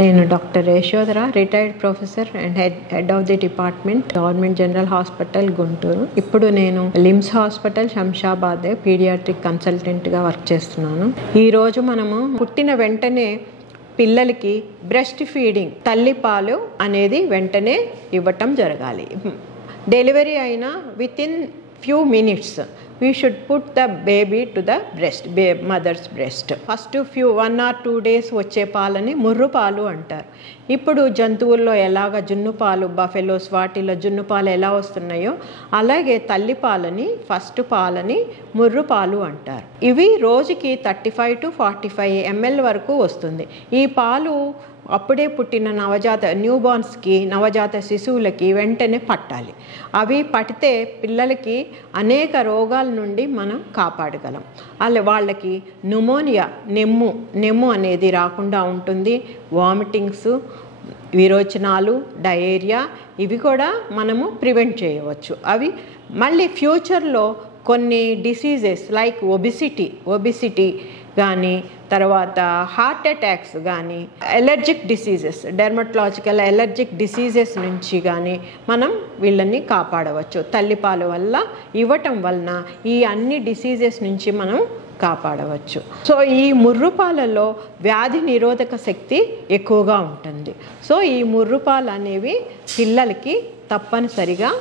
నేను doctor Yashodhara, retired professor and head of the department, government general hospital Guntur. ఇప్పుడు నేను LIMS hospital Shamshabad paediatric కన్సల్టెంట్గా work చేస్తున్నాను. ఈరోజు మనము పుట్టిన వెంటనే పిల్లలకి బ్రెస్ట్ ఫీడింగ్, తల్లిపాలు అనేది వెంటనే ఇవ్వటం జరగాలి. డెలివరీ అయిన within few minutes we should put the baby to the breast, mother's breast. First few 1 or 2 days వచ్చే పాలని ముర్రు పాలు అంటారు. ఇప్పుడు జంతువుల్లో ఎలాగ జున్ను పాలు, బఫెలోస్ వాటిలో జున్ను పాలు ఎలా వస్తున్నాయో అలాగే తల్లి పాలని, ఫస్ట్ పాలని ముర్రు పాలు అంటారు. ఇవి రోజుకి 35 to 45 ml వరకు వస్తుంది. ఈ పాలు అప్పుడే పుట్టిన న్యూబార్న్స్కి, నవజాత శిశువులకి వెంటనే పట్టాలి. అవి పడితే పిల్లలకి అనేక రోగాల నుండి మనం కాపాడగలం. అలా వాళ్ళకి న్యూమోనియా, నెమ్ము అనేది రాకుండా ఉంటుంది. వామిటింగ్స్, విరోచనాలు, డయేరియా ఇవి కూడా మనము ప్రివెంట్ చేయవచ్చు. అవి మళ్ళీ ఫ్యూచర్లో కొన్ని డిసీజెస్ లైక్ ఒబిసిటీ కానీ, తర్వాత హార్ట్ అటాక్స్ కానీ, allergic diseases, dermatological allergic diseases నుంచి కానీ మనం వీళ్ళని కాపాడవచ్చు. తల్లిపాలు వల్ల ఇవ్వటం వలన ఈ అన్ని డిసీజెస్ నుంచి మనం కాపాడవచ్చు. సో ఈ ముర్రుపాలలో వ్యాధి నిరోధక శక్తి ఎక్కువగా ఉంటుంది. సో ఈ ముర్రుపాలు అనేవి పిల్లలకి తప్పనిసరిగా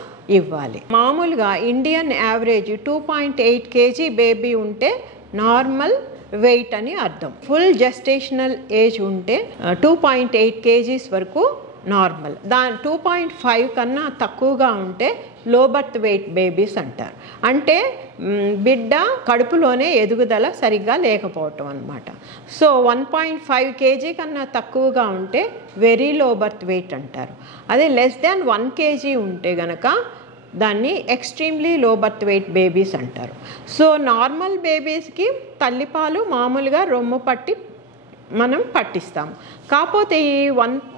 ఇవ్వాలి. మామూలుగా ఇండియన్ యావరేజ్ 2.8 kg బేబీ ఉంటే నార్మల్ వెయిట్ అని అర్థం. ఫుల్ జెస్టేషనల్ ఏజ్ ఉంటే 2.8 kgs వరకు నార్మల్. 2.5 కన్నా తక్కువగా ఉంటే లో బర్త్ వెయిట్ బేబీస్ అంటారు. అంటే బిడ్డ కడుపులోనే ఎదుగుదల సరిగ్గా లేకపోవటం అన్నమాట. సో 1.5 kg కన్నా తక్కువగా ఉంటే వెరీ లో బర్త్ వెయిట్ అంటారు. అదే లెస్ దాన్ 1 kg ఉంటే గనక దాన్ని extremely low birth weight babies అంటారు. సో నార్మల్ బేబీస్కి తల్లిపాలు మామూలుగా రొమ్ము పట్టి మనం పట్టిస్తాం. కాకపోతే ఈ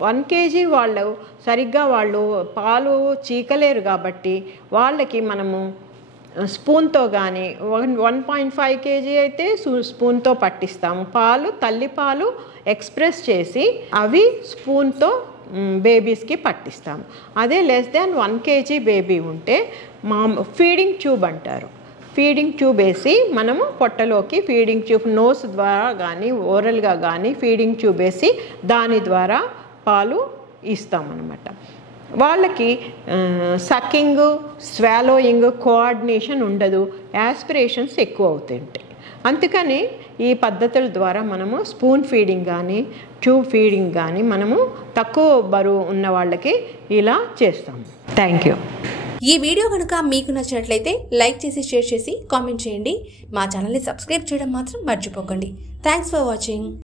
1 kg వాళ్ళు సరిగ్గా పాలు చీకలేరు కాబట్టి వాళ్ళకి మనము స్పూన్తో కానీ, 1.5 kg అయితే స్పూన్తో పట్టిస్తాము. తల్లిపాలు ఎక్స్ప్రెస్ చేసి అవి స్పూన్తో బేబీస్కి పట్టిస్తాము. అదే లెస్ దాన్ 1 kg బేబీ ఉంటే ఫీడింగ్ ట్యూబ్ అంటారు. ఫీడింగ్ ట్యూబ్ వేసి మనము పొట్టలోకి ఫీడింగ్ ట్యూబ్ నోస్ ద్వారా కానీ, ఓరల్గా కానీ ఫీడింగ్ ట్యూబ్ వేసి దాని ద్వారా పాలు ఇస్తామన్నమాట. వాళ్ళకి సకింగ్, స్వాలోయింగ్ కోఆర్డినేషన్ ఉండదు, యాస్పిరేషన్స్ ఎక్కువ అవుతుంటాయి. అందుకని ఈ పద్ధతుల ద్వారా మనము స్పూన్ ఫీడింగ్ కానీ, ట్యూబ్ ఫీడింగ్ కానీ మనము తక్కువ బరువు ఉన్న వాళ్ళకి ఇలా చేస్తాము. Thank you. ఈ వీడియో కనుక మీకు నచ్చినట్లయితే లైక్ చేసి, షేర్ చేసి, కామెంట్ చేయండి. మా ఛానల్ని సబ్స్క్రైబ్ చేయడం మాత్రం మర్చిపోకండి. Thanks for watching.